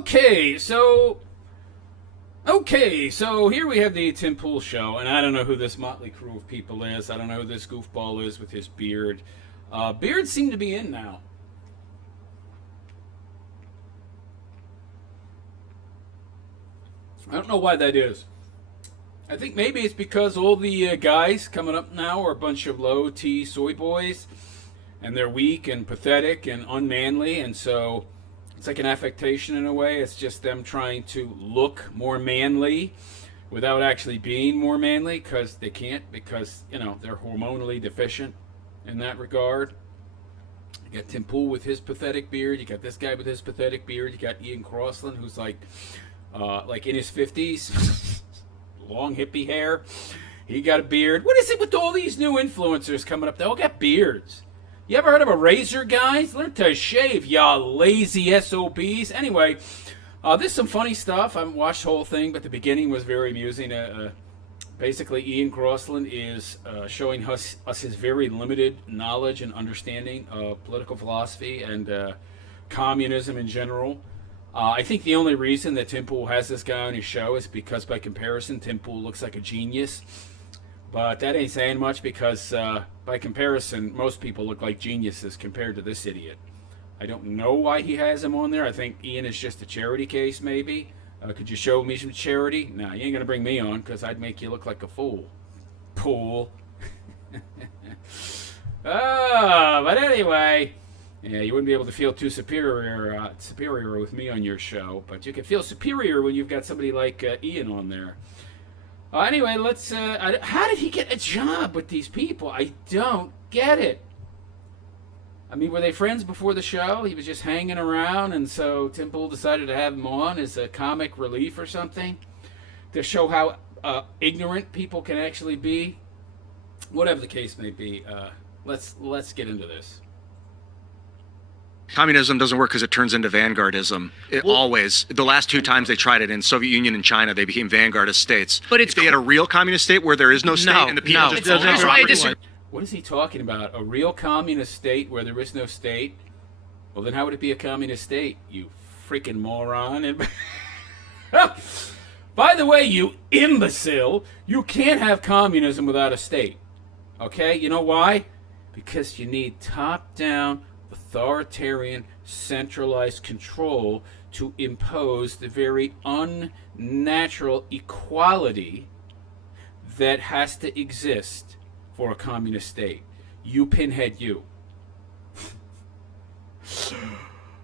Okay, so here we have the Tim Pool show, and I don't know who this motley crew of people is. I don't know who this goofball is with his beard. Beards seem to be in now. I don't know why that is. I think maybe it's because all the guys coming up now are a bunch of low T soy boys, and they're weak and pathetic and unmanly, and so it's like an affectation in a way. It's just them trying to look more manly without actually being more manly, because they can't, because, you know, they're hormonally deficient in that regard. You got Tim Pool with his pathetic beard. You got this guy with his pathetic beard. You got Ian Crossland, who's like in his 50s, long hippie hair. He got a beard. What is it with all these new influencers coming up? They all got beards. You ever heard of a razor, guys? Learn to shave, y'all lazy SOBs. Anyway, this is some funny stuff. I haven't watched the whole thing, but the beginning was very amusing. Basically, Ian Crossland is showing us his very limited knowledge and understanding of political philosophy and communism in general. I think the only reason that Tim Pool has this guy on his show is because, by comparison, Tim Pool looks like a genius. But that ain't saying much, because by comparison, most people look like geniuses compared to this idiot. I don't know why he has him on there. I think Ian is just a charity case, maybe. Could you show me some charity? No, you ain't going to bring me on, because I'd make you look like a fool. Pool. But anyway, yeah, you wouldn't be able to feel too superior with me on your show, but you can feel superior when you've got somebody like Ian on there. Anyway, let's. How did he get a job with these people? I don't get it. I mean, were they friends before the show? He was just hanging around, and so Tim Pool decided to have him on as a comic relief or something to show how ignorant people can actually be. Whatever the case may be, let's get into this. Communism doesn't work because it turns into vanguardism. Always. The last two times they tried it in Soviet Union and China, they became vanguardist states. But if they had a real communist state where there is no state and the people just... What is he talking about? A real communist state where there is no state? Well, then how would it be a communist state, you freaking moron? And by the way, you imbecile, you can't have communism without a state. Okay? You know why? Because you need top-down, authoritarian, centralized control to impose the very unnatural equality that has to exist for a communist state. You pinhead, you.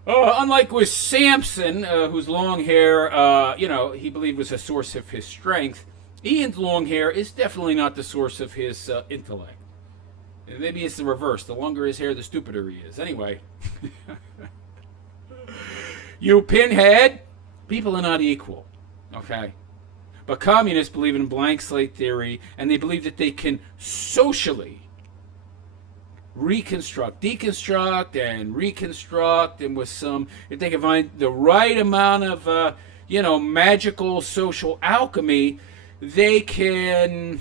Unlike with Samson, whose long hair, he believed was a source of his strength, Ian's long hair is definitely not the source of his intellect. Maybe it's the reverse. The longer his hair, the stupider he is. Anyway. You pinhead, people are not equal. Okay? But communists believe in blank slate theory, and they believe that they can socially deconstruct and reconstruct, and with some, if they can find the right amount of, magical social alchemy, they can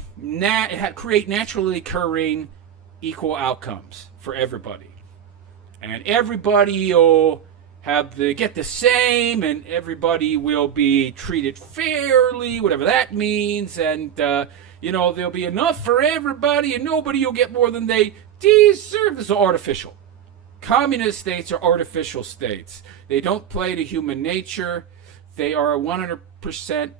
create naturally occurring equal outcomes for everybody. And everybody will get the same, and everybody will be treated fairly, whatever that means, and there'll be enough for everybody, and nobody will get more than they deserve. This is artificial. Communist states are artificial states. They don't play to human nature. They are a 100%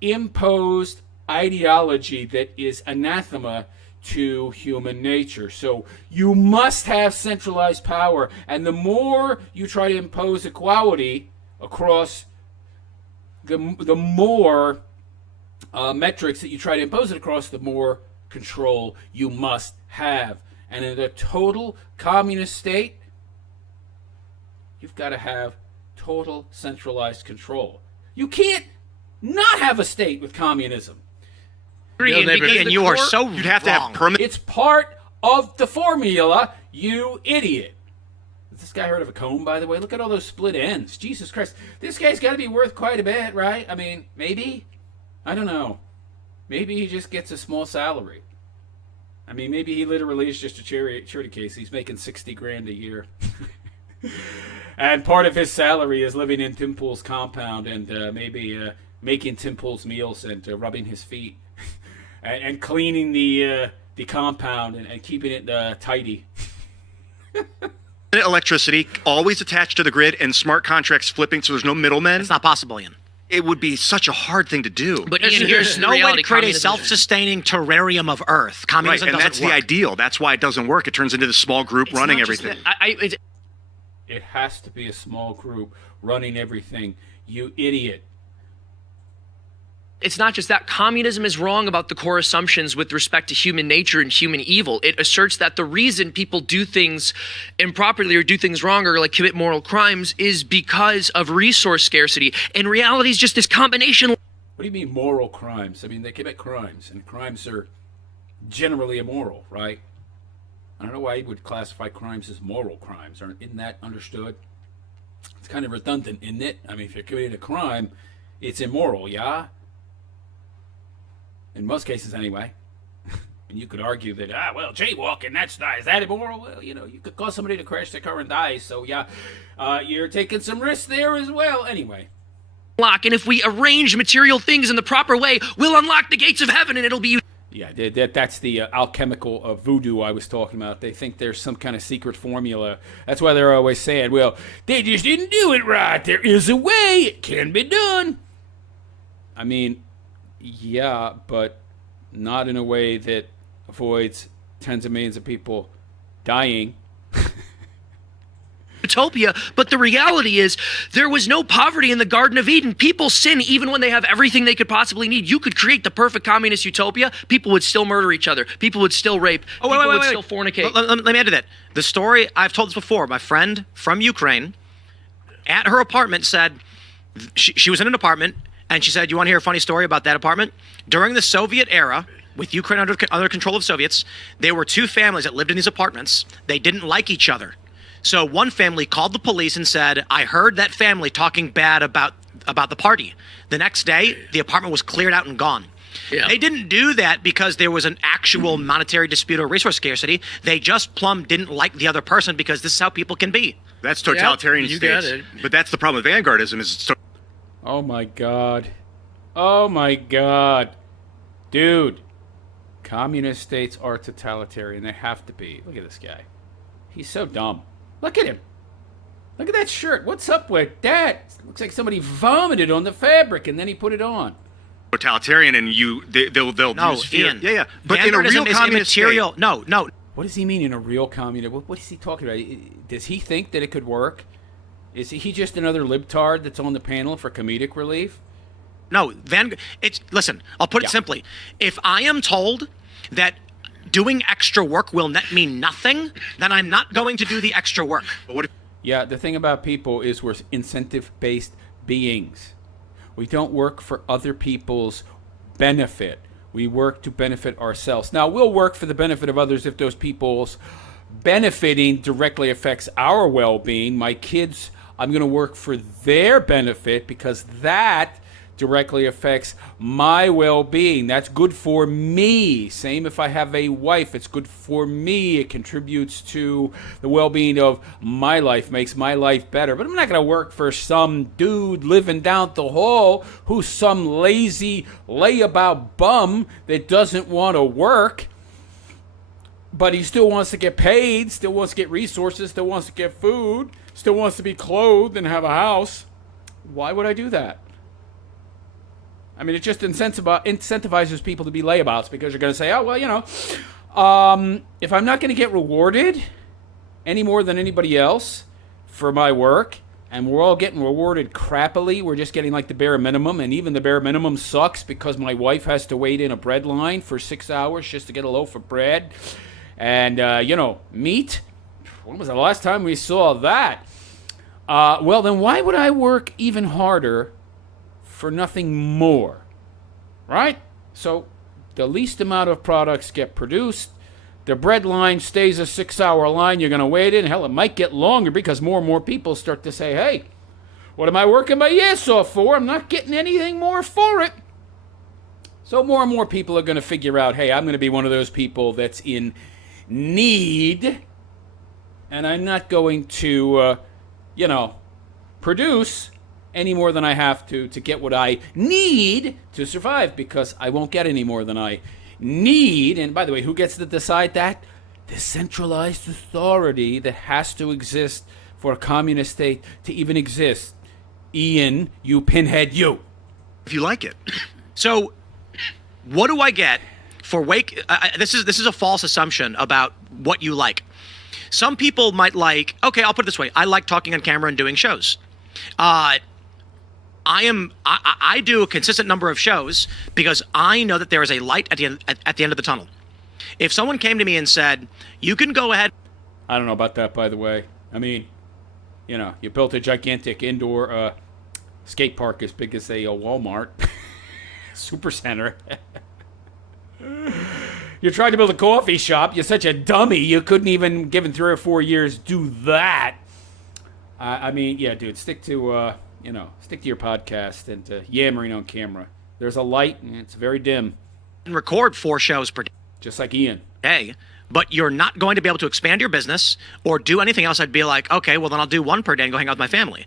imposed ideology that is anathema to human nature. So you must have centralized power, and the more you try to impose equality across the more metrics that you try to impose it across, the more control you must have. And in a total communist state, you've got to have total centralized control. You can't not have a state with communism. You'd have to have permanent. It's part of the formula, you idiot. Has this guy heard of a comb, by the way? Look at all those split ends. Jesus Christ. This guy's got to be worth quite a bit, right? I mean, maybe? I don't know. Maybe he just gets a small salary. I mean, maybe he literally is just a charity case. He's making $60,000 a year. And part of his salary is living in Tim Pool's compound and maybe making Tim Pool's meals and rubbing his feet and cleaning the compound and keeping it tidy. Electricity always attached to the grid and smart contracts flipping so there's no middlemen. It's not possible, Ian. It would be such a hard thing to do. But Ian, here's no way to create a self-sustaining terrarium of Earth. Communism right, and doesn't that's work. the ideal. That's why it doesn't work. It turns into this small group running everything. It has to be a small group running everything. You idiot. It's not just that. Communism is wrong about the core assumptions with respect to human nature and human evil. It asserts that the reason people do things improperly or do things wrong or like commit moral crimes is because of resource scarcity. And reality is just this combination. What do you mean moral crimes? I mean, they commit crimes, and crimes are generally immoral, right? I don't know why you would classify crimes as moral crimes. Isn't that understood? It's kind of redundant, isn't it? I mean, if you're committing a crime, it's immoral, yeah? In most cases, anyway. And you could argue that, well, jaywalking, is that immoral? Well, you could cause somebody to crash their car and die, so yeah, you're taking some risks there as well. Anyway. And if we arrange material things in the proper way, we'll unlock the gates of heaven and it'll be... Yeah, that's the alchemical voodoo I was talking about. They think there's some kind of secret formula. That's why they're always saying, well, they just didn't do it right. There is a way. It can be done. I mean... yeah, but not in a way that avoids tens of millions of people dying. Utopia, but the reality is there was no poverty in the Garden of Eden. People sin even when they have everything they could possibly need. You could create the perfect communist utopia. People would still murder each other. People would still rape. People would still fornicate. Let me add to that. The story, I've told this before, my friend from Ukraine at her apartment said, she was in an apartment, and she said, you want to hear a funny story about that apartment? During the Soviet era, with Ukraine under control of Soviets, there were two families that lived in these apartments. They didn't like each other. So one family called the police and said, I heard that family talking bad about the party. The next day, the apartment was cleared out and gone. Yeah. They didn't do that because there was an actual monetary dispute or resource scarcity. They just plumb didn't like the other person because this is how people can be. That's totalitarian states. But that's the problem with vanguardism is... Oh my God. Oh my God. Dude. Communist states are totalitarian. They have to be. Look at this guy. He's so dumb. Look at him. Look at that shirt. What's up with that? Looks like somebody vomited on the fabric and then he put it on. Totalitarian, and they'll no, use fear. Ian, yeah. But in a real communist state, no. What does he mean in a real communist? What is he talking about? Does he think that it could work? Is he just another libtard that's on the panel for comedic relief? No, listen, I'll put it simply. If I am told that doing extra work will net me nothing, then I'm not going to do the extra work. Yeah, the thing about people is we're incentive-based beings. We don't work for other people's benefit. We work to benefit ourselves. Now, we'll work for the benefit of others if those people's benefiting directly affects our well-being. My kids, I'm going to work for their benefit because that directly affects my well-being. That's good for me. Same if I have a wife, it's good for me. It contributes to the well-being of my life, makes my life better. But I'm not going to work for some dude living down the hall who's some lazy layabout bum that doesn't want to work, but he still wants to get paid, still wants to get resources, still wants to get food, still wants to be clothed and have a house. Why would I do that? I mean, it just incentivizes people to be layabouts because you're going to say, oh, well, if I'm not going to get rewarded any more than anybody else for my work, and we're all getting rewarded crappily, we're just getting like the bare minimum, and even the bare minimum sucks because my wife has to wait in a bread line for 6 hours just to get a loaf of bread. And, meat? When was the last time we saw that? Well, then why would I work even harder for nothing more, right? So the least amount of products get produced. The bread line stays a 6-hour line. You're going to wait in. Hell, it might get longer because more and more people start to say, hey, what am I working my ass off for? I'm not getting anything more for it. So more and more people are going to figure out, hey, I'm going to be one of those people that's in need, and I'm not going to produce any more than I have to get what I need to survive, because I won't get any more than I need. And by the way, who gets to decide that? The centralized authority that has to exist for a communist state to even exist. Ian, you pinhead, you. If you like it. So, what do I get for this is a false assumption about what you like. Some people might like, okay, I'll put it this way. I like talking on camera and doing shows. I do a consistent number of shows because I know that there is a light at the end of the tunnel. If someone came to me and said, you can go ahead. I don't know about that, by the way. I mean, you built a gigantic indoor skate park as big as a Walmart supercenter. You tried to build a coffee shop. You're such a dummy. You couldn't even, given 3 or 4 years, do that. I mean, yeah, dude, stick to your podcast and yammering on camera. There's a light, and it's very dim. And record 4 shows per day. Just like Ian. But you're not going to be able to expand your business or do anything else. I'd be like, okay, well, then I'll do 1 per day and go hang out with my family.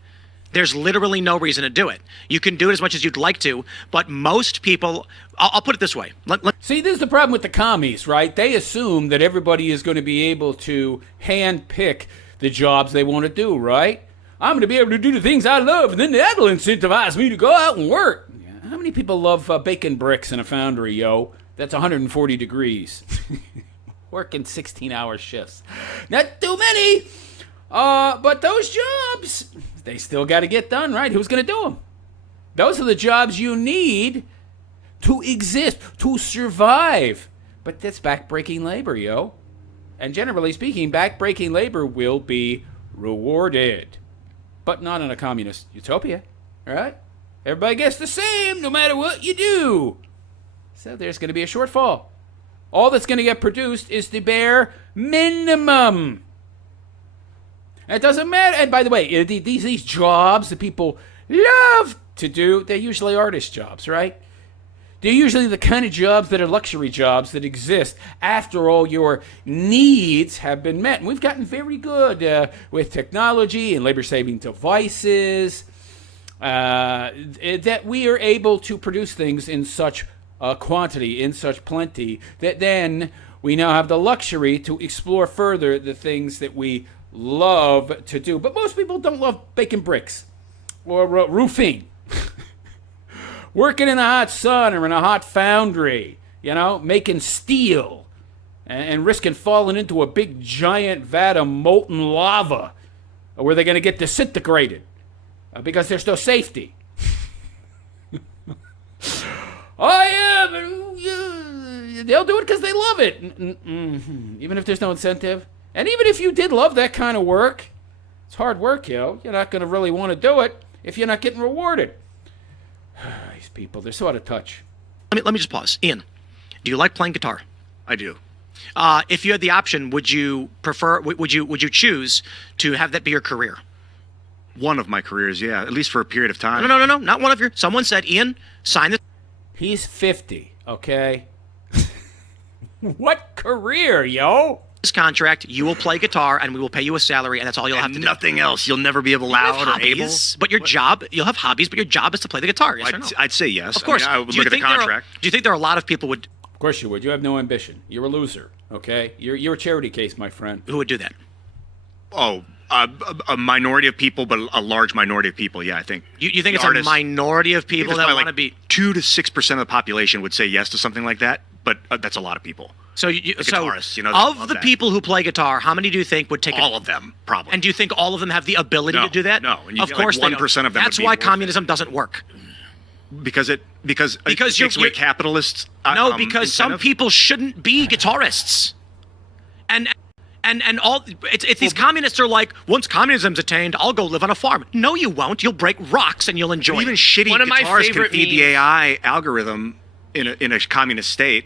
There's literally no reason to do it. You can do it as much as you'd like to, but most people, I'll put it this way. See, this is the problem with the commies, right? They assume that everybody is going to be able to hand-pick the jobs they want to do, right? I'm going to be able to do the things I love, and then that'll incentivize me to go out and work. How many people love baking bricks in a foundry, yo? That's 140 degrees. Working 16-hour shifts. Not too many. But those jobs, they still got to get done, right? Who's going to do them? Those are the jobs you need to exist, to survive. But that's backbreaking labor, yo. And generally speaking, backbreaking labor will be rewarded. But not in a communist utopia, right? Everybody gets the same no matter what you do. So there's going to be a shortfall. All that's going to get produced is the bare minimum. It doesn't matter. And by the way, these jobs that people love to do, they're usually artist jobs, right? They're usually the kind of jobs that are luxury jobs that exist after all your needs have been met. And we've gotten very good with technology and labor-saving devices that we are able to produce things in such quantity, in such plenty, that then we now have the luxury to explore further the things that we love to do. But most people don't love baking bricks or roofing. Working in the hot sun or in a hot foundry, making steel and risking falling into a big giant vat of molten lava where they're going to get disintegrated because there's no safety. Oh, yeah, but they'll do it because they love it. Even if there's no incentive. And even if you did love that kind of work, it's hard work, yo. You're not going to really want to do it if you're not getting rewarded. These people, they're so out of touch. Let me just pause. Ian, do you like playing guitar? I do. If you had the option, would you choose to have that be your career? One of my careers, yeah, at least for a period of time. No, not one of your. Someone said, Ian, sign this. He's 50, okay? What career, yo? This contract, you will play guitar, and we will pay you a salary, and that's all you'll have to do. Nothing else. You'll never be allowed or able. But your job, you'll have hobbies, but your job is to play the guitar. Yes or no? I'd say yes. Of course. I would look at the contract. Do you think there are a lot of people would? Of course you would. You have no ambition. You're a loser, okay? You're a charity case, my friend. Who would do that? Oh, a minority of people, but a large minority of people. Yeah, I think. You think it's a minority of people that want to be 2 to 6% of the population would say yes to something like that, but that's a lot of people. So, guitarists, of the people who play guitar, how many do you think would take all of them? Probably. And do you think all of them have the ability to do that? No. And of course, 1% of them. That's why communism doesn't work. Because it takes away capitalists. No, because some people shouldn't be guitarists. And all these communists are like, once communism's attained, I'll go live on a farm. No, you won't. You'll break rocks and you'll enjoy it. Even shitty guitarists can feed the AI algorithm in a communist state.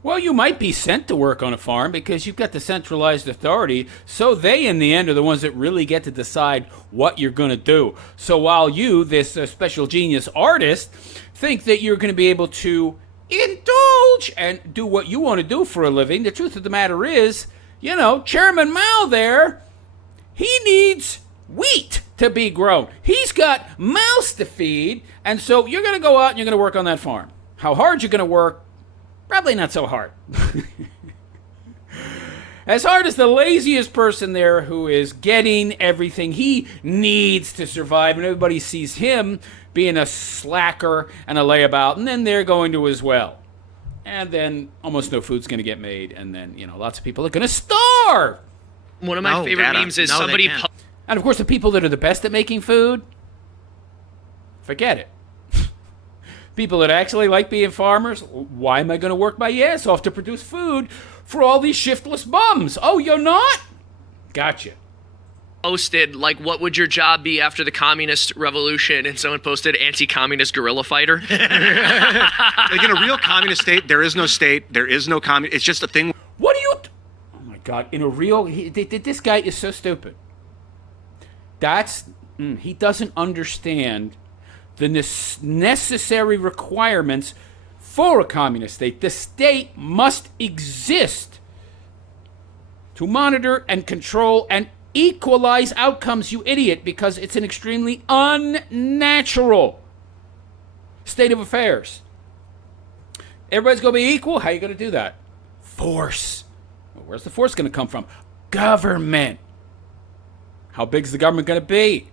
Well, you might be sent to work on a farm because you've got the centralized authority, so they, in the end, are the ones that really get to decide what you're going to do. So while you, this special genius artist, think that you're going to be able to indulge and do what you want to do for a living, the truth of the matter is, Chairman Mao there, he needs wheat to be grown. He's got mouths to feed, and so you're going to go out and you're going to work on that farm. How hard you're going to work? Probably not so hard. As hard as the laziest person there who is getting everything he needs to survive, and everybody sees him being a slacker and a layabout, and then they're going to as well. And then almost no food's going to get made, and then, lots of people are going to starve. One of my favorite memes is somebody... And of course, the people that are the best at making food, forget it. People that actually like being farmers, why am I going to work my ass off to produce food for all these shiftless bums? Oh, you're not? Gotcha. Posted, like, what would your job be after the communist revolution? And someone posted anti-communist guerrilla fighter. Like in a real communist state, there is no state, there is no communist. It's just a thing. What are you... Oh, my God. In a real... This guy is so stupid. He doesn't understand the necessary requirements for a communist state. The state must exist to monitor and control and equalize outcomes, you idiot, because it's an extremely unnatural state of affairs. Everybody's going to be equal? How are you going to do that? Force. Well, where's the force going to come from? Government. How big is the government going to be?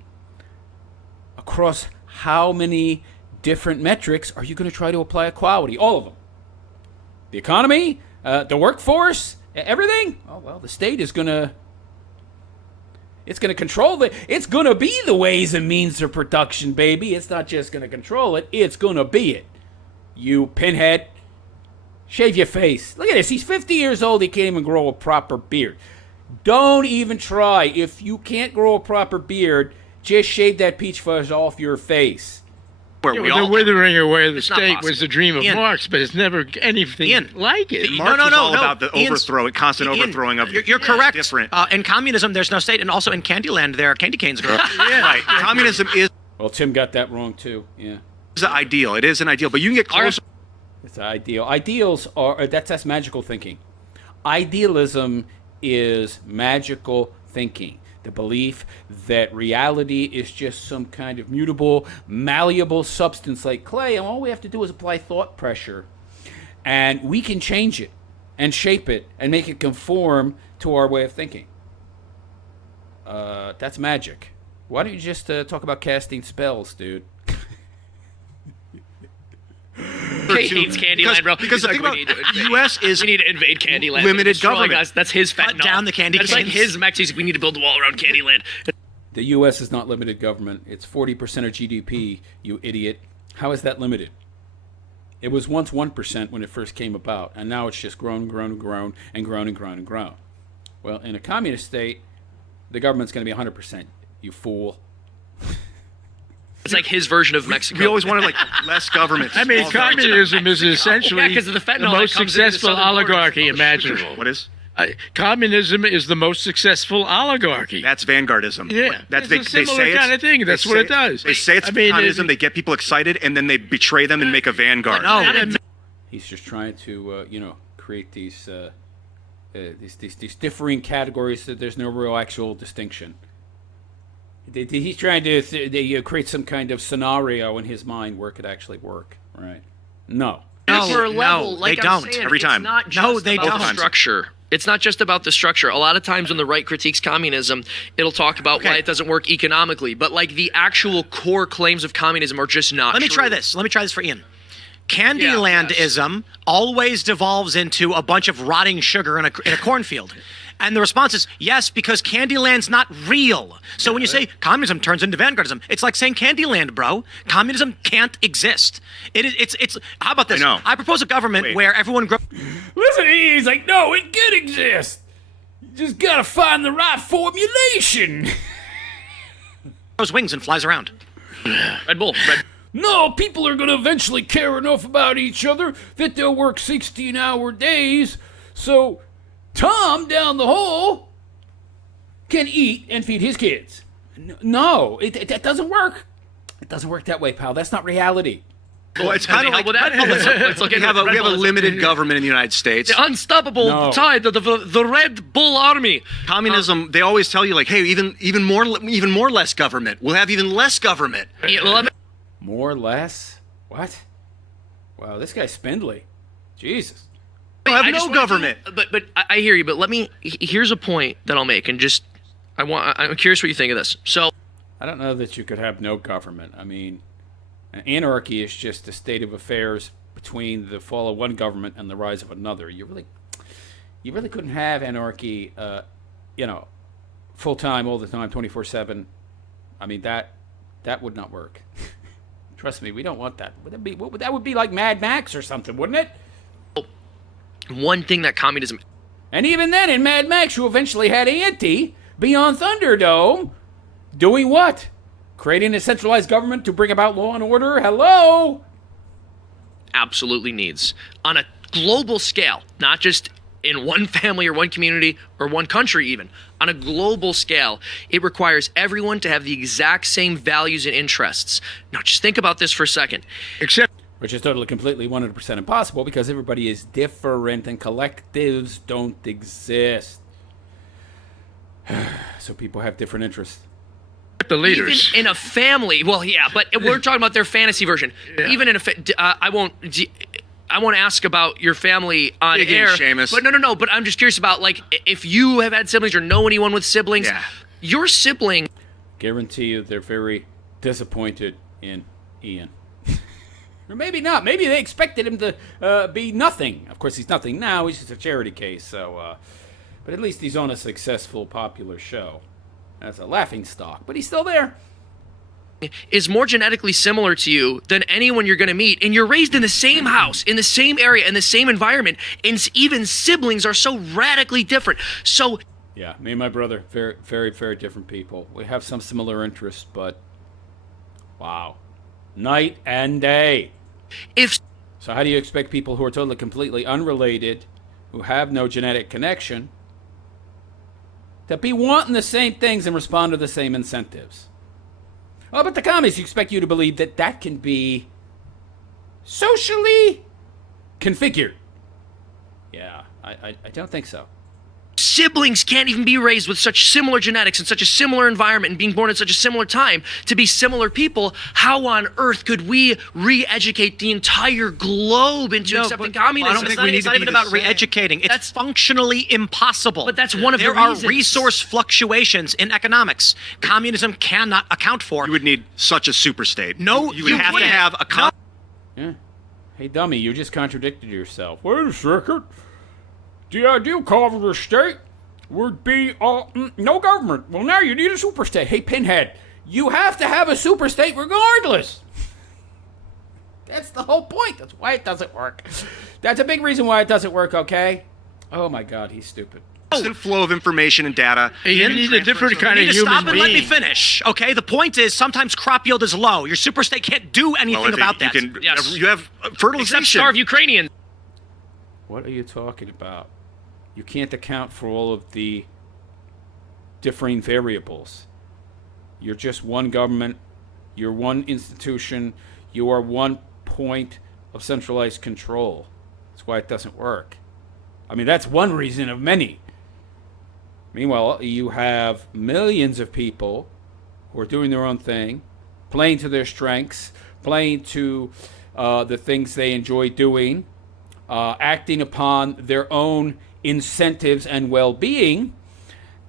Across how many different metrics are you going to try to apply equality? All of them. The economy, the workforce, everything. Oh, well, the state is going to... It's going to control it's going to be the ways and means of production, baby. It's not just going to control it. It's going to be it. You pinhead. Shave your face. Look at this. He's 50 years old. He can't even grow a proper beard. Don't even try. If you can't grow a proper beard, just shave that peach fuzz off your face. The withering away of the state was the dream of Marx, but it's never anything like it. Marx was all about the constant overthrowing of... You're correct. Different. In communism, there's no state, and also in Candyland, there are candy canes grow. Right. Communism is... Well, Tim got that wrong, too. Yeah. It's an ideal. It is an ideal, but you can get closer. It's an ideal. Ideals are... That's magical thinking. Idealism is magical thinking. The belief that reality is just some kind of mutable, malleable substance like clay, and all we have to do is apply thought pressure, and we can change it and shape it and make it conform to our way of thinking. That's magic. Why don't you just talk about casting spells, dude? Kate hates Candyland, bro. Because the thing about the U.S. is... We need to invade Candyland. Limited government. Us. That's his fentanyl. Cut down the candy canes. That's like his Mexico. We need to build a wall around Candyland. The U.S. is not limited government. It's 40% of GDP, you idiot. How is that limited? It was once 1% when it first came about, and now it's just grown, grown, and grown, and grown, and grown, and grown. Well, in a communist state, the government's going to be 100%, you fool. It's like his version of Mexico. We always wanted like less government. I mean, communism is essentially of the most successful oligarchy imaginable. What is? Communism is the most successful oligarchy. That's vanguardism. Yeah, that's it's a similar kind of thing. That's what it does. They say it's communism. They get people excited, and then they betray them and make a vanguard. No, he's just trying to, create these differing categories that there's no real actual distinction. He's trying to create some kind of scenario in his mind where it could actually work, right? No. They don't. Every time. It's not just about the structure. It's not just about the structure. A lot of times when the right critiques communism, it'll talk about why it doesn't work economically. But like the actual core claims of communism are just not Let me try this for Ian. Candylandism always devolves into a bunch of rotting sugar in a cornfield. And the response is, yes, because Candyland's not real. So when you say communism turns into vanguardism, it's like saying Candyland, bro. Communism can't exist. It's how about this? I propose a government where everyone grows... Listen, he's like, no, it could exist. You just gotta find the right formulation. ...grows wings and flies around. Red Bull. No, people are gonna eventually care enough about each other that they'll work 16-hour days, so... Tom down the hall can eat and feed his kids. No, it doesn't work. It doesn't work that way, pal. That's not reality. Well, it's kind of like with that. Let's look we into have it. a limited government in the United States. The unstoppable No. tide of the Red Bull Army. Communism, they always tell you like, hey, even more less government. We'll have even less government. Yeah, well, More or less? What? Wow, this guy's spindly. Jesus. We'll have I just no wanna government. but I hear you. But let me. Here's a point that I'll make, and just I'm curious what you think of this. So I don't know that you could have no government. I mean, anarchy is just a state of affairs between the fall of one government and the rise of another. You really couldn't have anarchy, full time, all the time, 24/7. I mean, that would not work. Trust me, we don't want that. That would be like Mad Max or something, wouldn't it? one thing that communism. And even then, in Mad Max, you eventually had Auntie be on Thunderdome, doing what? Creating a centralized government to bring about law and order? Hello? Absolutely needs on a global scale, not just in one family or one community or one country even. On a global scale, it requires everyone to have the exact same values and interests. Now just think about this for a second. Which is totally, completely, 100% impossible because everybody is different and collectives don't exist. So people have different interests. The leaders. Even in a family, well, yeah, but we're talking about their fantasy version. Yeah. Even in I won't ask about your family on Dig in, air. Seamus. But no. But I'm just curious about like if you have had siblings or know anyone with siblings. Yeah. Your sibling. Guarantee you they're very disappointed in Ian. Or maybe not. Maybe they expected him to be nothing. Of course, he's nothing now. He's just a charity case. So, but at least he's on a successful, popular show. That's a laughing stock. But he's still there. Is more genetically similar to you than anyone you're going to meet, and you're raised in the same house, in the same area, in the same environment, and even siblings are so radically different. So, Yeah, me and my brother, very, very, very different people. We have some similar interests, but wow, night and day. if So how do you expect people who are totally, completely unrelated, who have no genetic connection, to be wanting the same things and respond to the same incentives? Oh, but the communists expect you to believe that that can be socially configured. Yeah, I don't think so. siblings can't even be raised with such similar genetics and such a similar environment and being born at such a similar time to be similar people, how on earth could we re-educate the entire globe into accepting communism? It's not even about re-educating. It's That's functionally impossible. But that's one of the There are reasons. resource fluctuations in economics. Communism cannot account for. You would need such a super state. No, you would you have to can't. have a Yeah. Hey, dummy, you just contradicted yourself. Wait a second. The ideal communist state would be no government. Well, now you need a super state. Hey, Pinhead, you have to have a super state regardless. That's the whole point. That's why it doesn't work. That's a big reason why it doesn't work, okay? Oh, my God, he's stupid. constant flow of information and data. You need a different kind You of need to human stop and let me being. finish, okay? The point is, sometimes crop yield is low. Your super state can't do anything about that. You have fertilization. Except starve Ukrainians. What are you talking about? You can't account for all of the differing variables. You're just one government. You're one institution. You are one point of centralized control. That's why it doesn't work. I mean, that's one reason of many. Meanwhile, you have millions of people who are doing their own thing, playing to their strengths, playing to the things they enjoy doing, acting upon their own incentives and well-being,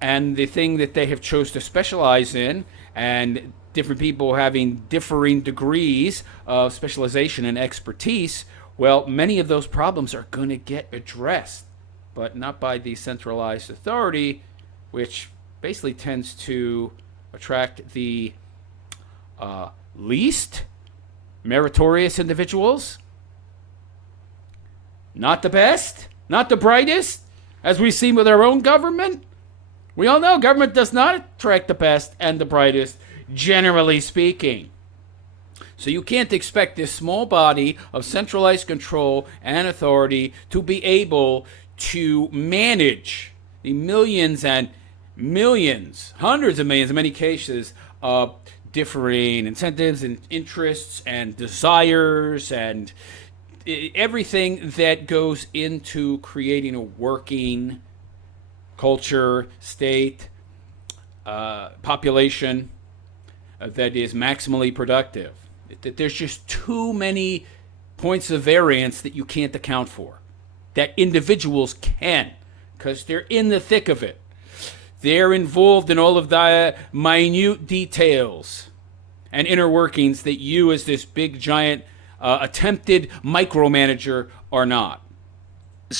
and the thing that they have chose to specialize in, and different people having differing degrees of specialization and expertise. Well, many of those problems are going to get addressed, but not by the centralized authority, which basically tends to attract the least meritorious individuals. Not the best, not the brightest, as we've seen with our own government. We all know government does not attract the best and the brightest, generally speaking. So you can't expect this small body of centralized control and authority to be able to manage the millions and millions, hundreds of millions in many cases, of differing incentives and interests and desires and everything that goes into creating a working culture, state, population that is maximally productive. That there's just too many points of variance that you can't account for, that individuals can, because they're in the thick of it. They're involved in all of the minute details and inner workings that you, as this big, giant, attempted micromanager, are not.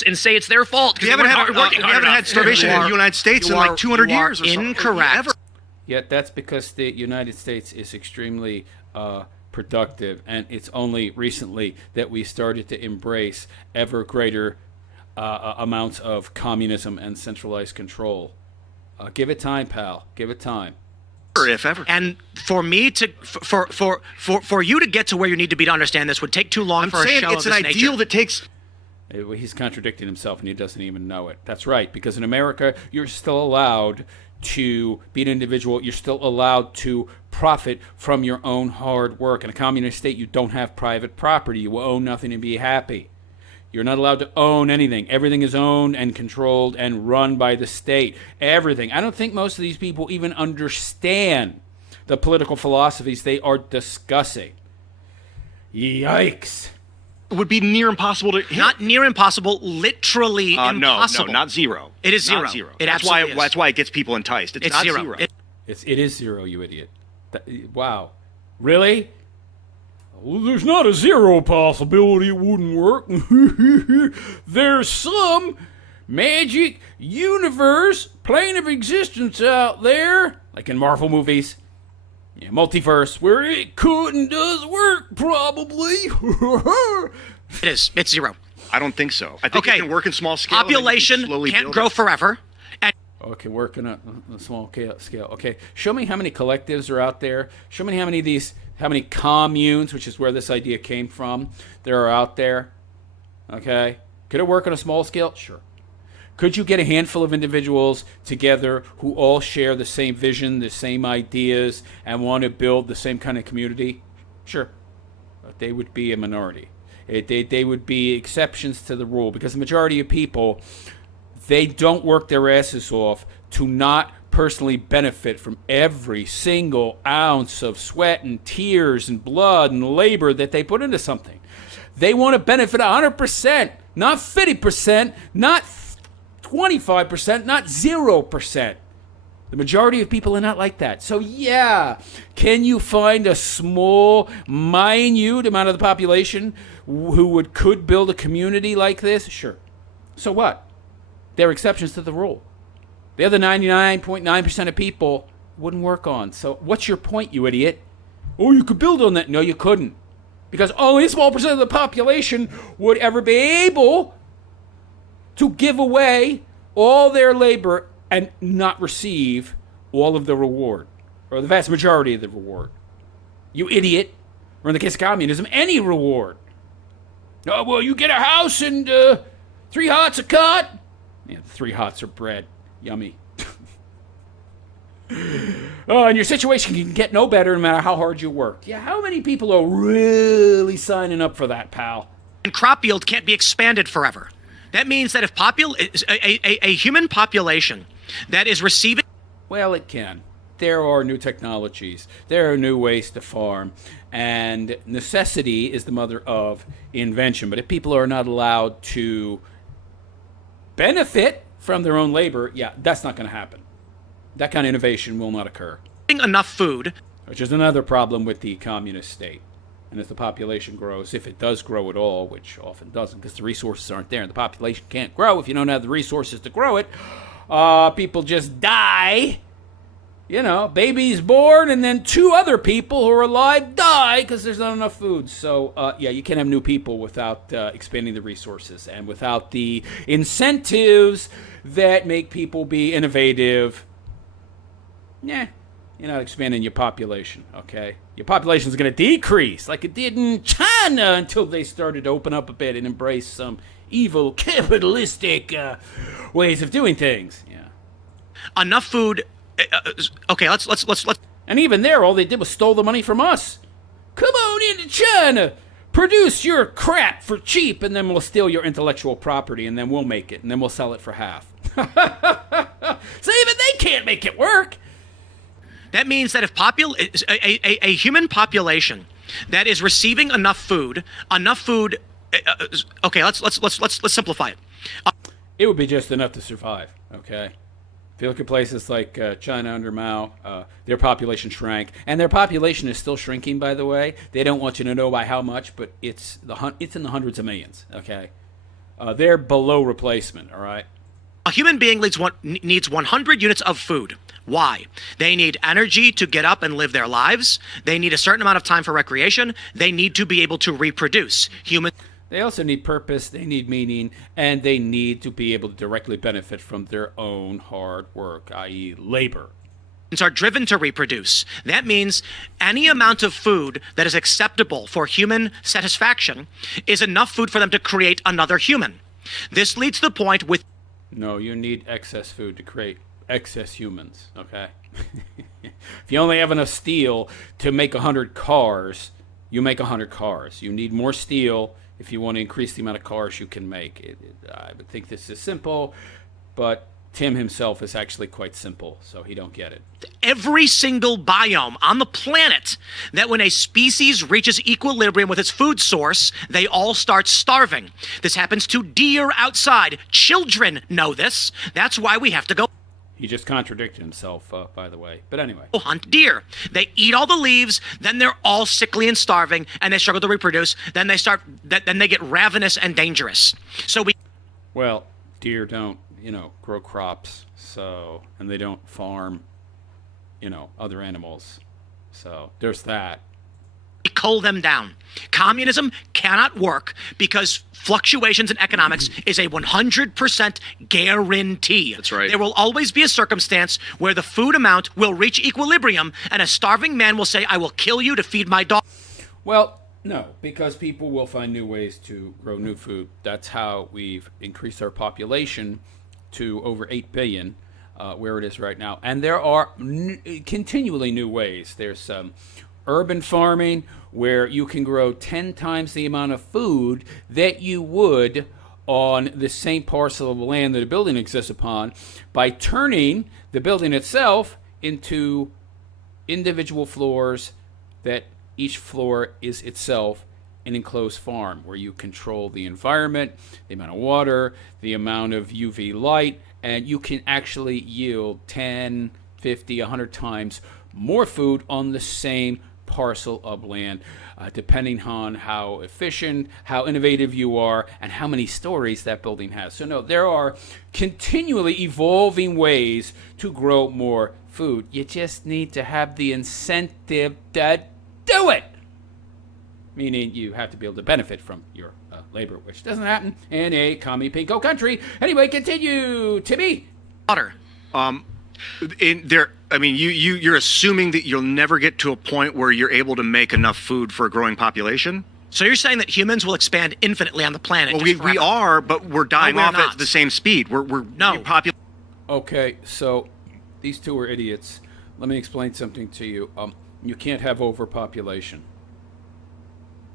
And say it's their fault. We haven't had starvation in the United States in like 200 years or something. Incorrect. Yet that's because the United States is extremely productive, and it's only recently that we started to embrace ever greater amounts of communism and centralized control. Give it time, pal. Give it time. If ever. And for me to, for you to get to where you need to be to understand this would take too long for a show of this nature. It's an ideal that takes. He's contradicting himself, and he doesn't even know it. That's right, because in America, you're still allowed to be an individual. You're still allowed to profit from your own hard work. In a communist state, you don't have private property. You will own nothing and be happy. You're not allowed to own anything. Everything is owned and controlled and run by the state. Everything. I don't think most of these people even understand the political philosophies they are discussing. Yikes. It would be near impossible to hit. Not near impossible, literally impossible. No, not zero. It is zero. Not zero. That's why it gets people enticed. It's not zero. It is zero, you idiot. Wow. Really? Well, there's not a zero possibility it wouldn't work. There's some magic universe, plane of existence out there, like in Marvel movies, multiverse, where it could and does work, probably. It is. It's zero. I don't think so. I think it can work in small scale. Population can't grow forever. Okay, work on a small scale. Okay, show me how many collectives are out there. Show me how many communes, which is where this idea came from, there are out there. Okay, could it work on a small scale? Sure. Could you get a handful of individuals together who all share the same vision, the same ideas, and want to build the same kind of community? Sure. But they would be a minority. They would be exceptions to the rule, because the majority of people, they don't work their asses off to not personally benefit from every single ounce of sweat and tears and blood and labor that they put into something. They want to benefit 100%, not 50%, not 25%, not 0%. The majority of people are not like that. So yeah, can you find a small, minute amount of the population who could build a community like this? Sure. So what? They're exceptions to the rule. The other 99.9% of people wouldn't work on. So what's your point, you idiot? Oh, you could build on that. No, you couldn't. Because only a small percent of the population would ever be able to give away all their labor and not receive all of the reward, or the vast majority of the reward. You idiot. Or in the case of communism, any reward. Oh, well, you get a house and 3 hots a cot. Yeah, 3 hots are bread. Yummy. And your situation can get no better no matter how hard you work. Yeah, how many people are really signing up for that, pal? And crop yield can't be expanded forever. That means that if a human population that is receiving... Well, it can. There are new technologies. There are new ways to farm. And necessity is the mother of invention. But if people are not allowed to benefit from their own labor, yeah, that's not going to happen. That kind of innovation will not occur. Enough food. Which is another problem with the communist state. And as the population grows, if it does grow at all, which often doesn't because the resources aren't there, and the population can't grow if you don't have the resources to grow it, people just die. You know, baby's born, and then 2 other people who are alive die because there's not enough food. So, yeah, you can't have new people without expanding the resources and without the incentives that make people be innovative. Yeah, you're not expanding your population, okay? Your population is going to decrease like it did in China until they started to open up a bit and embrace some evil capitalistic ways of doing things. Yeah. Enough food. Okay, let's. And even there, all they did was stole the money from us. Come on into China, produce your crap for cheap, and then we'll steal your intellectual property, and then we'll make it, and then we'll sell it for half. So even they can't make it work. That means that if a human population that is receiving enough food, okay, let's simplify it. It would be just enough to survive. Okay. If you look at places like China under Mao, their population shrank, and their population is still shrinking. By the way, they don't want you to know by how much, but it's in the hundreds of millions. Okay, they're below replacement. All right. A human being needs 100 units of food. Why? They need energy to get up and live their lives. They need a certain amount of time for recreation. They need to be able to reproduce. They also need purpose, they need meaning, and they need to be able to directly benefit from their own hard work, i.e. labor. Are driven to reproduce. That means any amount of food that is acceptable for human satisfaction is enough food for them to create another human. This leads to the point with... No, you need excess food to create excess humans, okay? If you only have enough steel to make 100 cars, you make 100 cars. You need more steel if you want to increase the amount of cars you can make. I would think this is simple, but Tim himself is actually quite simple, so he don't get it. Every single biome on the planet, that when a species reaches equilibrium with its food source, they all start starving. This happens to deer outside. Children know this. That's why we have to go... He just contradicted himself, by the way. But anyway. Hunt deer. They eat all the leaves, then they're all sickly and starving, and they struggle to reproduce. Then they get ravenous and dangerous. Well, deer don't, grow crops, and they don't farm, other animals. So there's that. Cull them down. Communism cannot work because fluctuations in economics is a 100% guarantee. That's right. There will always be a circumstance where the food amount will reach equilibrium and a starving man will say, I will kill you to feed my dog. Well, no, because people will find new ways to grow new food. That's how we've increased our population to over 8 billion, where it is right now. And there are continually new ways. There's urban farming, where you can grow 10 times the amount of food that you would on the same parcel of land that a building exists upon by turning the building itself into individual floors that each floor is itself an enclosed farm where you control the environment, the amount of water, the amount of UV light, and you can actually yield 10, 50, 100 times more food on the same parcel of land, depending on how efficient, how innovative you are, and how many stories that building has. So no, there are continually evolving ways to grow more food. You just need to have the incentive to do it. Meaning you have to be able to benefit from your labor, which doesn't happen in a commie pinko country. Anyway, continue, Timmy. Water. You're assuming that you'll never get to a point where you're able to make enough food for a growing population? So you're saying that humans will expand infinitely on the planet? Well, we are, but we're dying off at the same speed. Okay, so these two are idiots. Let me explain something to you. You can't have overpopulation.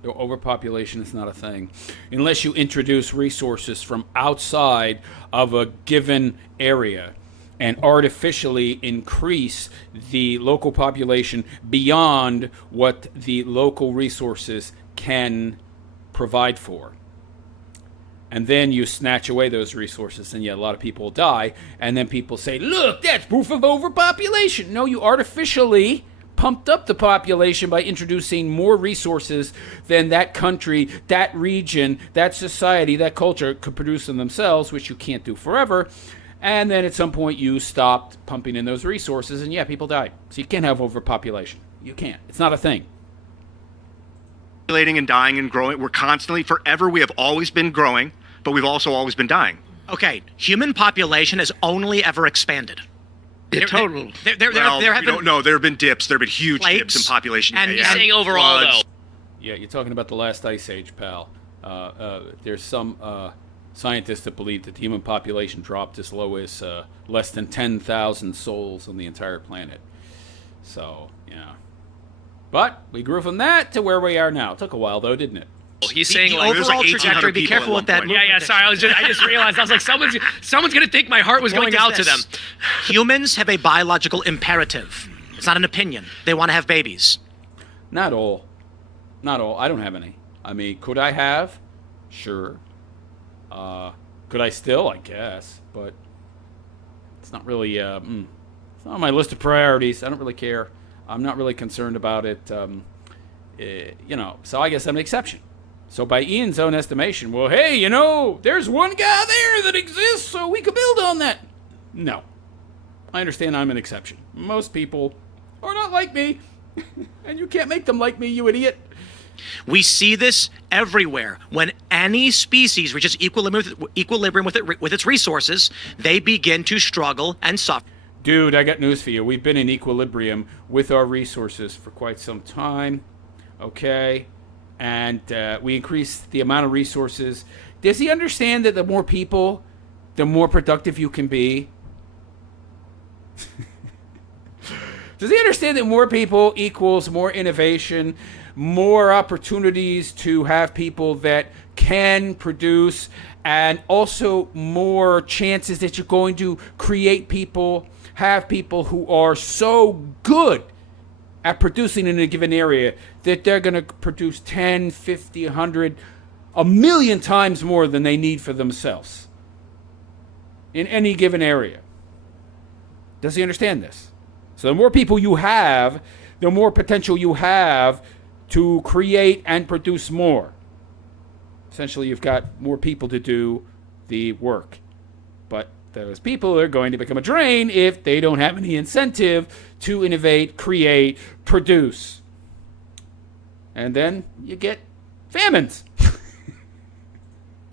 Overpopulation is not a thing unless you introduce resources from outside of a given area and artificially increase the local population beyond what the local resources can provide for. And then you snatch away those resources, and yet a lot of people die, and then people say, look, that's proof of overpopulation. No, you artificially pumped up the population by introducing more resources than that country, that region, that society, that culture could produce in themselves, which you can't do forever. And then at some point you stopped pumping in those resources, and yeah, people died. So you can't have overpopulation. You can't. It's not a thing. Populating and dying and growing. We're constantly, forever, we have always been growing, but we've also always been dying. Okay, human population has only ever expanded. Total. There have been dips. There have been huge dips in population. And you're saying overall, though. Yeah, you're talking about the last ice age, pal. There's some scientists that believe that the human population dropped as low as less than 10,000 souls on the entire planet. So, yeah. But we grew from that to where we are now. It took a while, though, didn't it? He's saying like overall overall trajectory. Be careful with that. yeah, sorry. I just realized I was like, someone's gonna think my heart was going out to them. Humans have a biological imperative. It's not an opinion. They want to have babies. Not all. Not all. I don't have any. I mean, could I have? Sure. Could I still? I guess. But it's not really, it's not on my list of priorities. I don't really care. I'm not really concerned about it. So I guess I'm an exception. So by Ian's own estimation, well, hey, there's one guy there that exists, so we could build on that. No. I understand I'm an exception. Most people are not like me. And you can't make them like me, you idiot. We see this everywhere. When any species reaches equilibrium with its resources, they begin to struggle and suffer. Dude, I got news for you. We've been in equilibrium with our resources for quite some time. Okay? And we increase the amount of resources. Does he understand that the more people, the more productive you can be? Does he understand that more people equals more innovation, more opportunities to have people that can produce, and also more chances that you're going to create people, have people who are so good at producing in a given area that they're going to produce 10, 50, 100, a million times more than they need for themselves in any given area? Does he understand this? So the more people you have, the more potential you have to create and produce more. Essentially, you've got more people to do the work. But those people are going to become a drain if they don't have any incentive to innovate, create, produce. And then you get famines.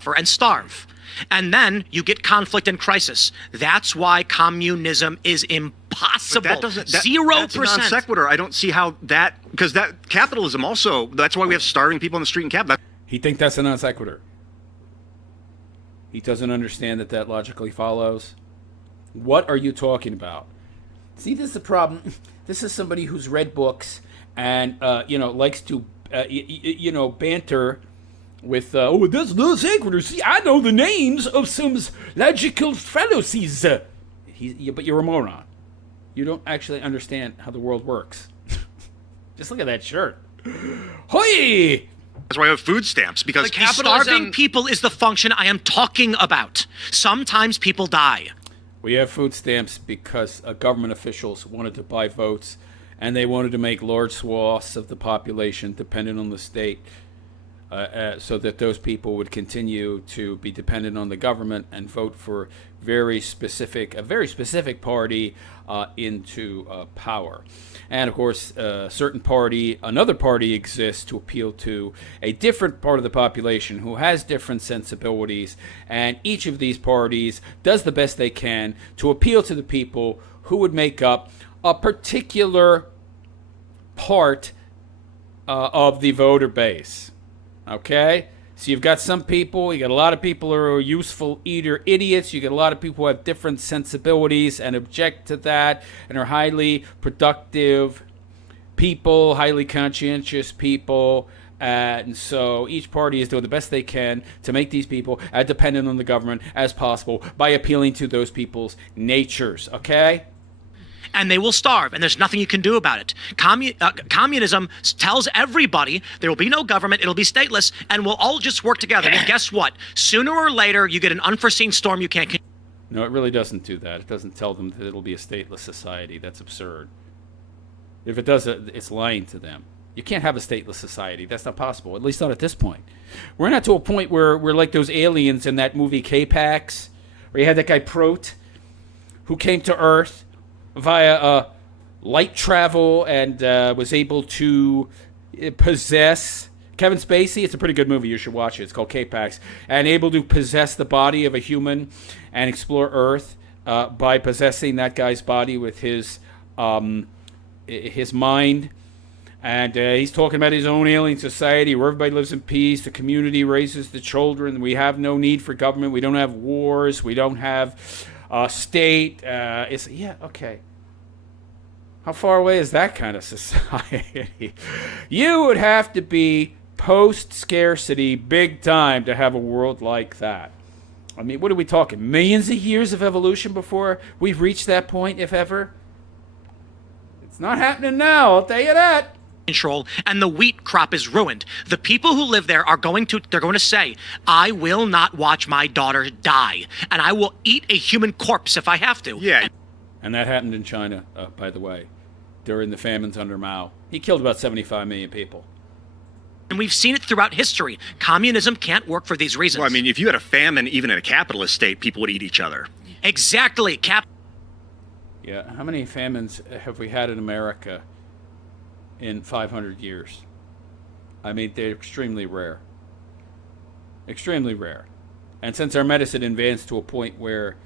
And starve. And then you get conflict and crisis. That's why communism is impossible. But that doesn't. 0%. That's a non sequitur. I don't see how that, because that capitalism also. That's why we have starving people on the street in Cap. He thinks that's a non sequitur. He doesn't understand that logically follows. What are you talking about? See, this is the problem. This is somebody who's read books and likes to banter with that's no sequitur. See, I know the names of some logical fallacies. But you're a moron. You don't actually understand how the world works. Just look at that shirt. Hoi! That's why I have food stamps, because The starving people is the function I am talking about. Sometimes people die. We have food stamps because government officials wanted to buy votes, and they wanted to make large swaths of the population dependent on the state, so that those people would continue to be dependent on the government and vote for a very specific party into power. And of course, another party exists to appeal to a different part of the population who has different sensibilities, and each of these parties does the best they can to appeal to the people who would make up a particular part of the voter base. Okay? So you've got some people, you got a lot of people who are useful idiots, you got a lot of people who have different sensibilities and object to that and are highly productive people, highly conscientious people, and so each party is doing the best they can to make these people as dependent on the government as possible by appealing to those people's natures, okay? And they will starve, and there's nothing you can do about it. Communism tells everybody there will be no government, it'll be stateless, and we'll all just work together. And guess what? Sooner or later, you get an unforeseen storm you can't... No, it really doesn't do that. It doesn't tell them that it'll be a stateless society. That's absurd. If it does, it's lying to them. You can't have a stateless society. That's not possible, at least not at this point. We're not to a point where we're like those aliens in that movie K-Pax, where you had that guy Prote, who came to Earth via light travel and was able to possess Kevin Spacey. It's a pretty good movie. You should watch it. It's called K-Pax. And able to possess the body of a human and explore Earth by possessing that guy's body with his mind. And he's talking about his own alien society where everybody lives in peace. The community raises the children. We have no need for government. We don't have wars. We don't have state. Okay. How far away is that kind of society? You would have to be post-scarcity big time to have a world like that. I mean, what are we talking? Millions of years of evolution before we've reached that point, if ever? It's not happening now, I'll tell you that. Control, and the wheat crop is ruined. The people who live there are going to say, I will not watch my daughter die, and I will eat a human corpse if I have to. Yeah. And that happened in China, by the way, during the famines under Mao. He killed about 75 million people. And we've seen it throughout history. Communism can't work for these reasons. Well, I mean, if you had a famine, even in a capitalist state, people would eat each other. Exactly. Yeah, how many famines have we had in America in 500 years? I mean, they're extremely rare. Extremely rare. And since our medicine advanced to a point where,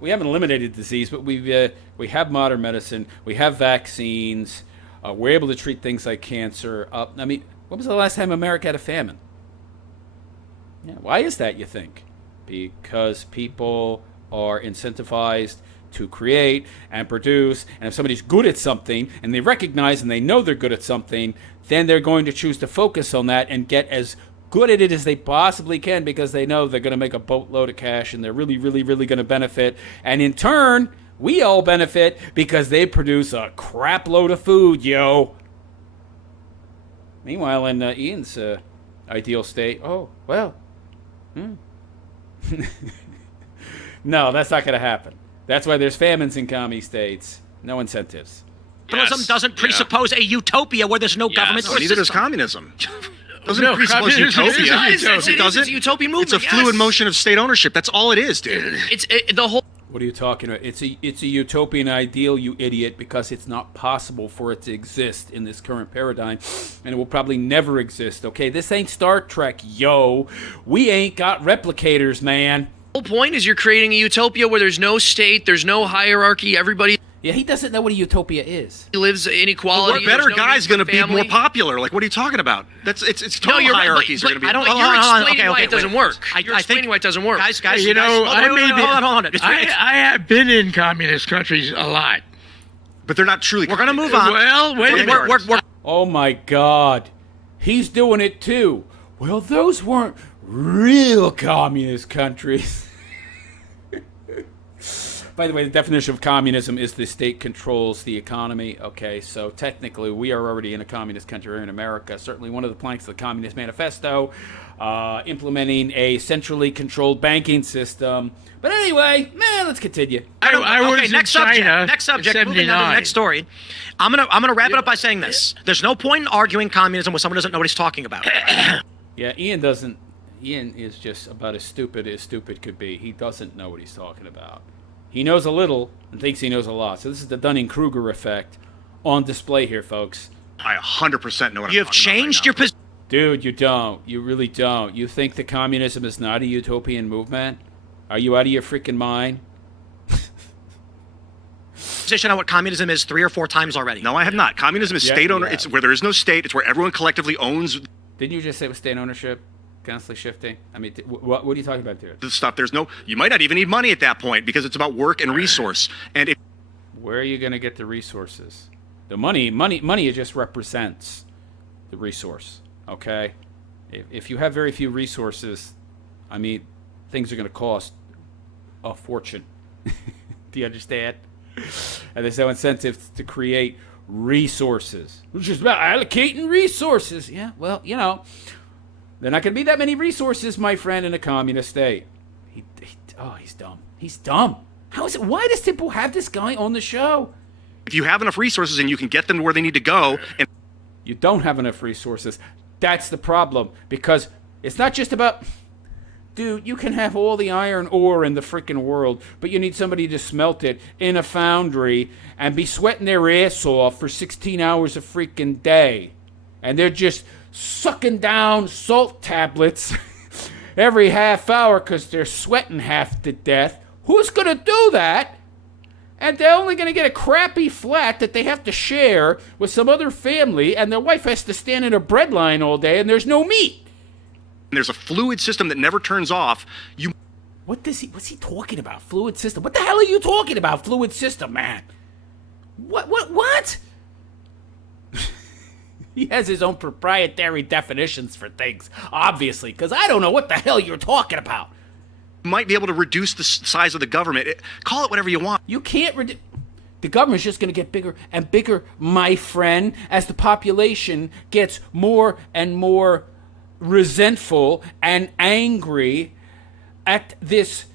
we haven't eliminated disease, but we have modern medicine, we have vaccines, we're able to treat things like cancer. I mean, when was the last time America had a famine? Yeah, why is that, you think? Because people are incentivized to create and produce, and if somebody's good at something and they recognize and they know they're good at something, then they're going to choose to focus on that and get as good at it as they possibly can, because they know they're going to make a boatload of cash and they're really, really, really going to benefit. And in turn, we all benefit because they produce a crap load of food, yo. Meanwhile, in Ian's ideal state, no, that's not going to happen. That's why there's famines in commie states. No incentives. Capitalism doesn't presuppose a utopia where there's no government or neither system. does communism. Doesn't presuppose utopia. It does. It's a utopian movement. It's a fluid motion of state ownership. That's all it is, dude. It's the whole. What are you talking about? It's a utopian ideal, you idiot, because it's not possible for it to exist in this current paradigm, and it will probably never exist, okay? This ain't Star Trek, yo. We ain't got replicators, man. The whole point is you're creating a utopia where there's no state, there's no hierarchy, everybody Yeah, he doesn't know what a utopia is. lives in equality. What better there's no guy's need for going to be family. more popular? Like, what are you talking about? It's total you're right, hierarchies but are going to be. I don't. But hold you're on, hold on. explaining Okay, why okay, it doesn't wait. work. I You're think explaining why it doesn't work. Guys, You know, I may be. hold on. I have been in communist countries a lot. But they're not truly. We're gonna move on. Well, wait a minute. We're Oh my God. He's doing it too. Well, those weren't real communist countries. By the way, the definition of communism is the state controls the economy. Okay, so technically we are already in a communist country here in America. Certainly one of the planks of the Communist Manifesto, implementing a centrally controlled banking system. But anyway, let's continue. I was in next China subject. Next subject. in Moving on to the 79. next story. I'm gonna wrap it up by saying this. There's no point in arguing communism with someone who doesn't know what he's talking about. Yeah, Ian is just about as stupid could be. He doesn't know what he's talking about. He knows a little and thinks he knows a lot. So this is the Dunning-Kruger effect on display here, folks. I 100% know what I'm You've talking changed about your right now. position. Dude, you don't. You really don't. You think that communism is not a utopian movement? Are you out of your freaking mind? On what communism is 3 or 4 times already. No, I have not. Communism is state owner. yeah. It's where there is no state. It's where everyone collectively owns Didn't you just say it was state ownership? Constantly shifting? I mean, what are you talking about, dude? the stuff. You might not even need money at that point because it's about work and resource. And if Where are you going to get the resources? The money it just represents the resource, okay? If you have very few resources, I mean, things are going to cost a fortune. Do you understand? And there's no incentive to create resources. It's just about allocating resources. Yeah, well, there not going to be that many resources, my friend, in a communist state. He's dumb. He's dumb. How is it? Why does Temple have this guy on the show? if you have enough resources and you can get them to where they need to go, and You don't have enough resources. That's the problem. Because it's not just about... Dude, you can have all the iron ore in the freaking world, but you need somebody to smelt it in a foundry and be sweating their ass off for 16 hours a freaking day. And they're just sucking down salt tablets every half hour because they're sweating half to death. Who's going to do that? And they're only going to get a crappy flat that they have to share with some other family, and their wife has to stand in a bread line all day, and there's no meat. there's a fluid system that never turns off. What's What's he talking about? Fluid system? What the hell are you talking about? Fluid system, man. What? He has his own proprietary definitions for things, obviously, because I don't know what the hell you're talking about. Might be able to reduce the size of the government. Call it whatever you want. You can't reduce. The government's just going to get bigger and bigger, my friend, as the population gets more and more resentful and angry at this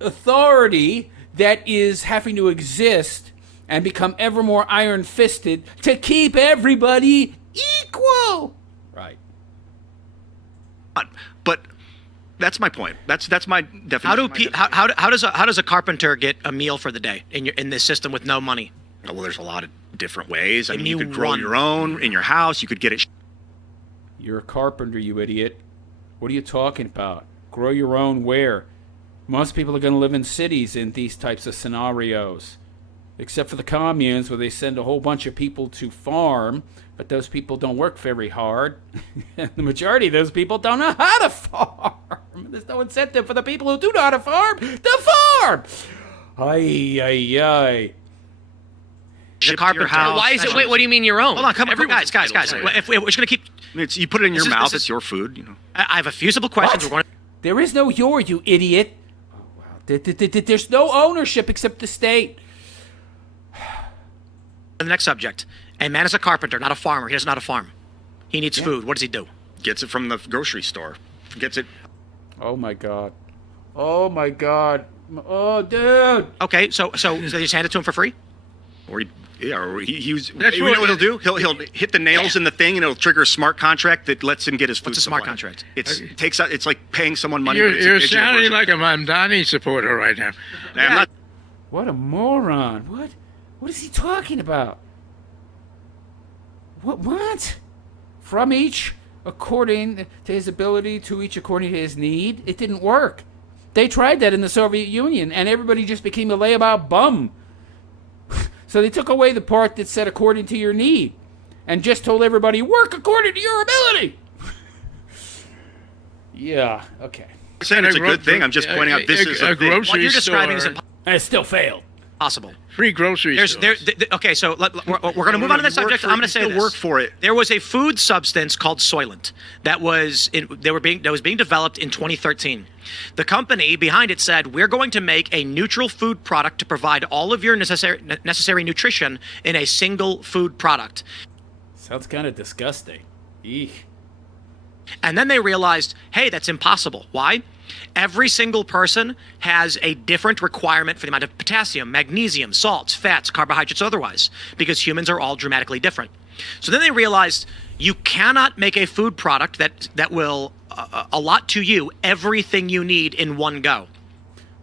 authority that is having to exist and become ever more iron-fisted to keep everybody equal. Right. But that's my point. That's my definition. How does a carpenter get a meal for the day in this system with no money? Oh, well, there's a lot of different ways. I mean, you me could grow one. your own in your house. You could get it. You're a carpenter, you idiot. What are you talking about? Grow your own where? Most people are going to live in cities in these types of scenarios. Except for the communes where they send a whole bunch of people to farm, but those people don't work very hard. The majority of those people don't know how to farm. There's no incentive for the people who do know how to farm to farm. Ay, ay, ay. The carpenter. Why is it? Wait, what do you mean your own? Hold on, come on, guys. If we're just gonna keep, You put it in your mouth. It's your food. You know. I have a few simple questions. What? There is no your, you idiot. Oh, wow. There's no ownership except the state. The next subject. A man is a carpenter, not a farmer. He does not a farm. He needs food. What does he do? Gets it from the grocery store. Gets it. Oh my god. Oh my god. Oh, dude. Okay, so they just hand it to him for free? Or he was. That's you know what he'll do? He'll hit the nails in the thing, and it'll trigger a smart contract that lets him get his food. What's a smart supply. contract? It's like paying someone money. You're sounding like a Mamdani supporter right now. I'm not. What a moron. What is he talking about? What? From each according to his ability, to each according to his need? It didn't work. They tried that in the Soviet Union, and everybody just became a layabout bum. So they took away the part that said according to your need, and just told everybody, work according to your ability. Yeah, okay. I'm saying it's a good thing. I'm just pointing out this is a thing. What you're describing is And it still failed. impossible. Free grocery stores. Okay, so we're going to move on to the subject. I'm going to say this. Work for it. There was a food substance called Soylent that was being developed in 2013. The company behind it said, we're going to make a neutral food product to provide all of your necessary nutrition in a single food product. Sounds kind of disgusting. Eek. And then they realized, hey, that's impossible. Why? Every single person has a different requirement for the amount of potassium, magnesium, salts, fats, carbohydrates, otherwise, because humans are all dramatically different. So then they realized you cannot make a food product that will allot to you everything you need in one go.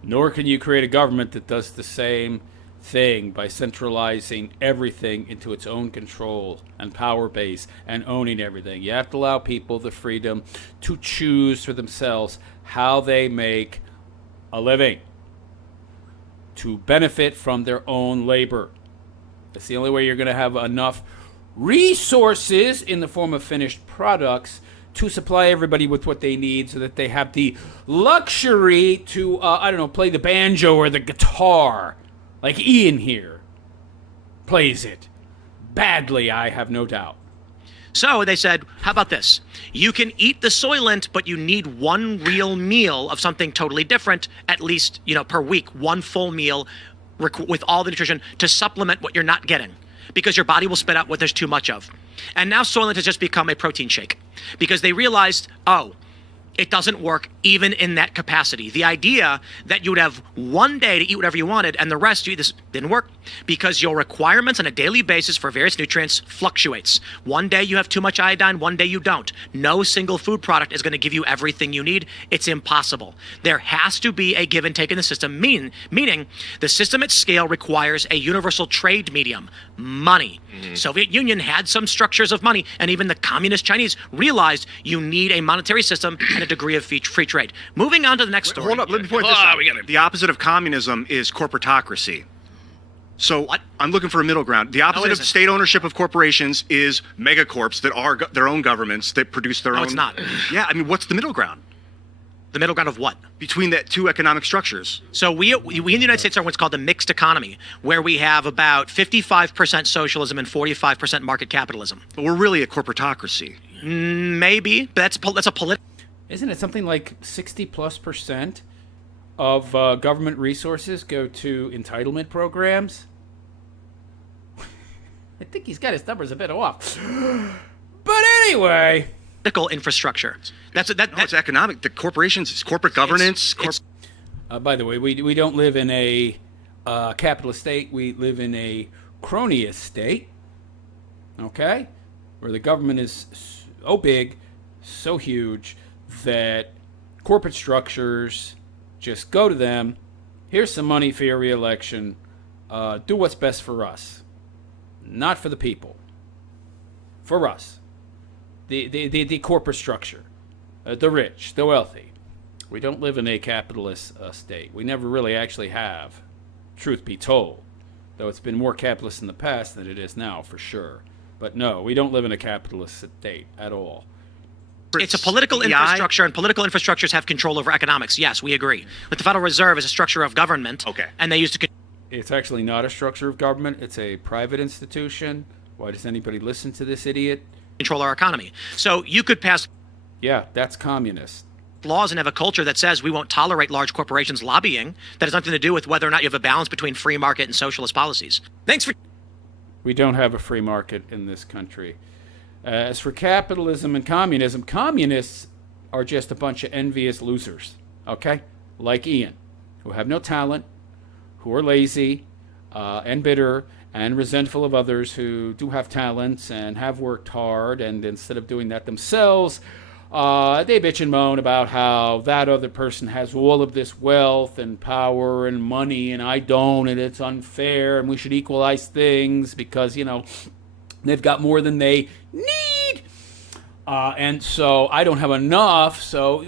Nor can you create a government that does the same thing by centralizing everything into its own control and power base and owning everything. You have to allow people the freedom to choose for themselves how they make a living, to benefit from their own labor. That's the only way you're going to have enough resources in the form of finished products to supply everybody with what they need so that they have the luxury to, play the banjo or the guitar. Like Ian here plays it. Badly, I have no doubt. So they said, how about this? You can eat the Soylent, but you need one real meal of something totally different, at least, per week. One full meal with all the nutrition to supplement what you're not getting, because your body will spit out what there's too much of. And now Soylent has just become a protein shake because they realized, it doesn't work even in that capacity. The idea that you would have one day to eat whatever you wanted and the rest this didn't work because your requirements on a daily basis for various nutrients fluctuates. One day you have too much iodine, one day you don't. No single food product is going to give you everything you need. It's impossible. There has to be a give and take in the system, meaning the system at scale requires a universal trade medium, money. Soviet Union had some structures of money, and even the communist Chinese realized you need a monetary system and a degree of free trade. Moving on to the next story. Hold up, let me point this out. The opposite of communism is corporatocracy. So What? I'm looking for a middle ground. The opposite of isn't. state ownership of corporations is megacorps that are their own governments that produce their own. No, it's not. Yeah, I mean, what's the middle ground? The middle ground of what? Between the two economic structures. So we in the United States are what's called the mixed economy, where we have about 55% socialism and 45% market capitalism. But we're really a corporatocracy. Maybe, but that's a political. Isn't it something like 60+% of government resources go to entitlement programs? I think he's got his numbers a bit off. But anyway, Political infrastructure. That's economic. The corporations, it's corporate governance. by the way, we don't live in a capitalist state. We live in a cronyist state. Okay, where the government is so big, so huge that corporate structures just go to them. Here's some money for your re-election. Do what's best for us, not for the people. For us. The corporate structure, the rich, the wealthy. We don't live in a capitalist state. We never really actually have, truth be told, though it's been more capitalist in the past than it is now, for sure. But no, we don't live in a capitalist state at all. It's a political infrastructure, and political infrastructures have control over economics. Yes, we agree. But the Federal Reserve is a structure of government. Okay. And they used to. It's actually not a structure of government. It's a private institution. Why does anybody listen to this idiot? Control our economy. So you could pass Yeah, that's communist. laws and have a culture that says we won't tolerate large corporations lobbying. That has nothing to do with whether or not you have a balance between free market and socialist policies. Thanks for. We don't have a free market in this country. As for capitalism and communism, communists are just a bunch of envious losers, okay? Like Ian, who have no talent, who are lazy and bitter and resentful of others who do have talents and have worked hard, and instead of doing that themselves, they bitch and moan about how that other person has all of this wealth and power and money and I don't, and it's unfair and we should equalize things because, you know, they've got more than they need. And so I don't have enough, so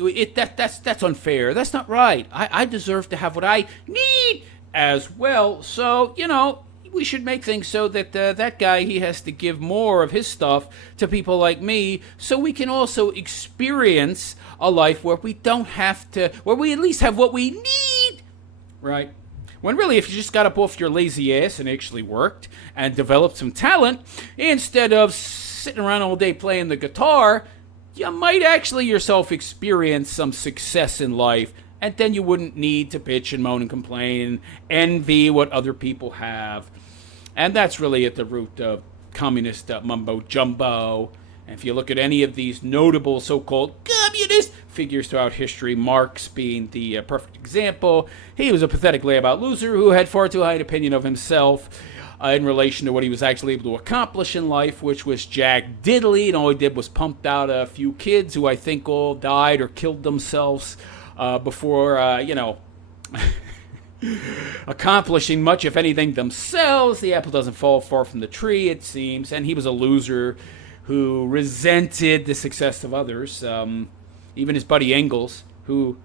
that's unfair. That's not right. I deserve to have what I need as well. So, you know, we should make things so that that guy, he has to give more of his stuff to people like me so we can also experience a life where we don't have to, where we at least have what we need, right? When really, if you just got up off your lazy ass and actually worked and developed some talent, instead of sitting around all day playing the guitar, you might actually yourself experience some success in life, and then you wouldn't need to bitch and moan and complain and envy what other people have. And that's really at the root of communist mumbo-jumbo. And if you look at any of these notable so-called communist figures throughout history, Marx being the perfect example, he was a pathetic layabout loser who had far too high an opinion of himself in relation to what he was actually able to accomplish in life, which was jack diddly, and all he did was pumped out a few kids who I think all died or killed themselves before, accomplishing much, if anything, themselves. The apple doesn't fall far from the tree, it seems, and he was a loser who resented the success of others. Even his buddy Engels, who,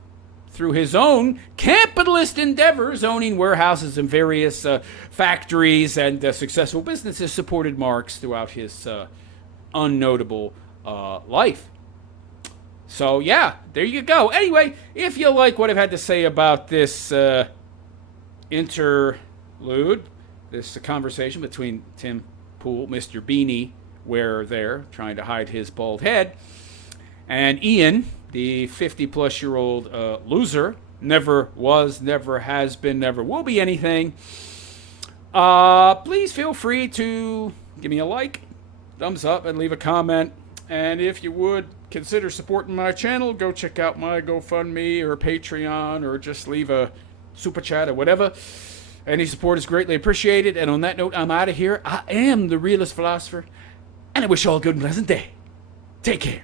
through his own capitalist endeavors, owning warehouses and various factories and successful businesses, supported Marx throughout his unnotable life. So, yeah, there you go. Anyway, if you like what I've had to say about this interlude, this conversation between Tim Pool, Mr. Beanie, wearer there, trying to hide his bald head, and Ian, the 50-plus-year-old loser, never was, never has been, never will be anything, please feel free to give me a like, thumbs up, and leave a comment. And if you would consider supporting my channel, go check out my GoFundMe or Patreon, or just leave a super chat or whatever. Any support is greatly appreciated. And on that note, I'm out of here. I am the realist philosopher, and I wish you all a good and pleasant day. Take care.